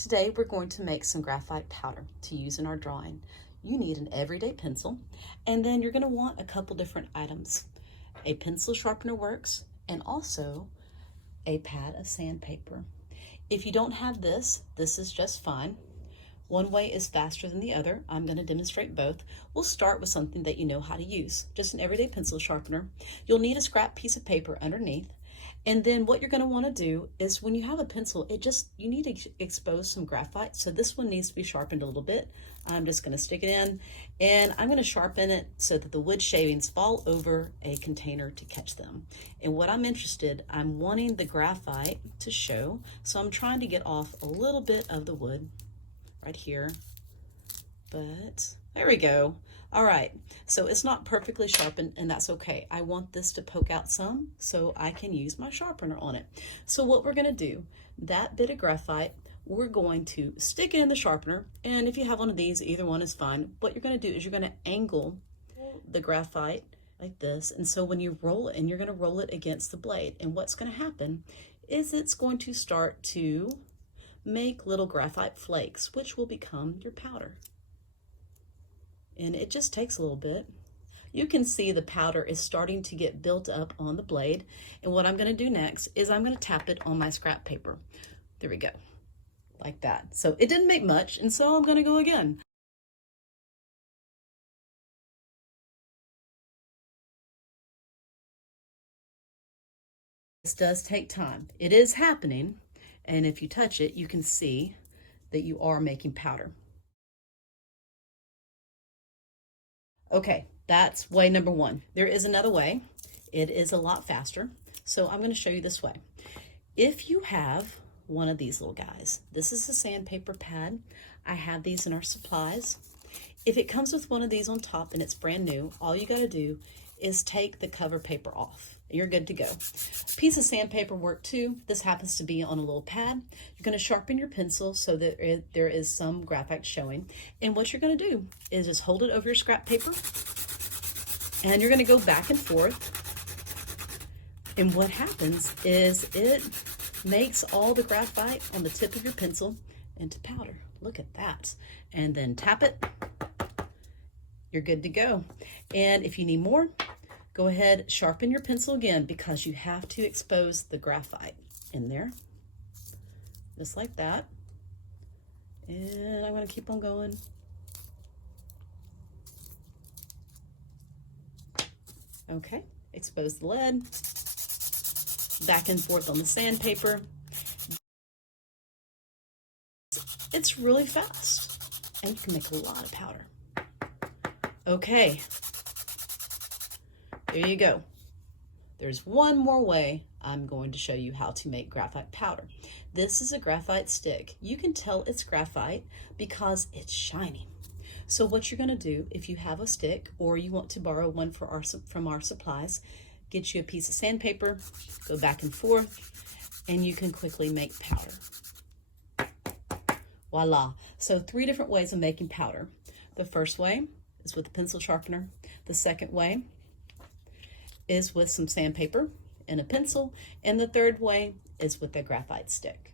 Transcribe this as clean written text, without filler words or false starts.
Today we're going to make some graphite powder to use in our drawing. You need an everyday pencil, and then you're going to want a couple different items. A pencil sharpener works, and also a pad of sandpaper. If you don't have this is just fine. One way is faster than the other. I'm going to demonstrate both. We'll start with something that you know how to use, just an everyday pencil sharpener. You'll need a scrap piece of paper underneath. And then what you're going to want to do is when you have a pencil, you need to expose some graphite. So this one needs to be sharpened a little bit. I'm just going to stick it in, and I'm going to sharpen it so that the wood shavings fall over a container to catch them. And what I'm wanting the graphite to show. So I'm trying to get off a little bit of the wood right here, but there we go. All right, so it's not perfectly sharpened, and that's okay. I want this to poke out some so I can use my sharpener on it. So what we're gonna do, that bit of graphite, we're going to stick it in the sharpener, and if you have one of these, either one is fine. What you're gonna do is you're gonna angle the graphite like this, and so when you roll it, and you're gonna roll it against the blade, and what's gonna happen is it's going to start to make little graphite flakes, which will become your powder. And it just takes a little bit. You can see the powder is starting to get built up on the blade. And what I'm going to do next is I'm going to tap it on my scrap paper. There we go, like that. So it didn't make much, and so I'm going to go again. This does take time. It is happening, and if you touch it, you can see that you are making powder. Okay, that's way number one. There is another way. It is a lot faster. So I'm going to show you this way. If you have one of these little guys, this is a sandpaper pad. I have these in our supplies. If it comes with one of these on top and it's brand new, all you got to do is take the cover paper off. You're good to go. A piece of sandpaper work too. This happens to be on a little pad. You're going to sharpen your pencil so that there is some graphite showing. And what you're going to do is just hold it over your scrap paper, and you're going to go back and forth. And what happens is it makes all the graphite on the tip of your pencil into powder. Look at that. And then tap it. You're good to go. And if you need more, go ahead, sharpen your pencil again, because you have to expose the graphite in there, just like that. And I'm going to keep on going. Okay, expose the lead, back and forth on the sandpaper. It's really fast, and you can make a lot of powder. Okay. There you go. There's one more way I'm going to show you how to make graphite powder. This is a graphite stick. You can tell it's graphite because it's shining. So what you're going to do, if you have a stick or you want to borrow one from our supplies, get you a piece of sandpaper, go back and forth, and you can quickly make powder. Voila. So 3 different ways of making powder. The first way is with a pencil sharpener. The second way is with some sandpaper and a pencil, and the third way is with a graphite stick.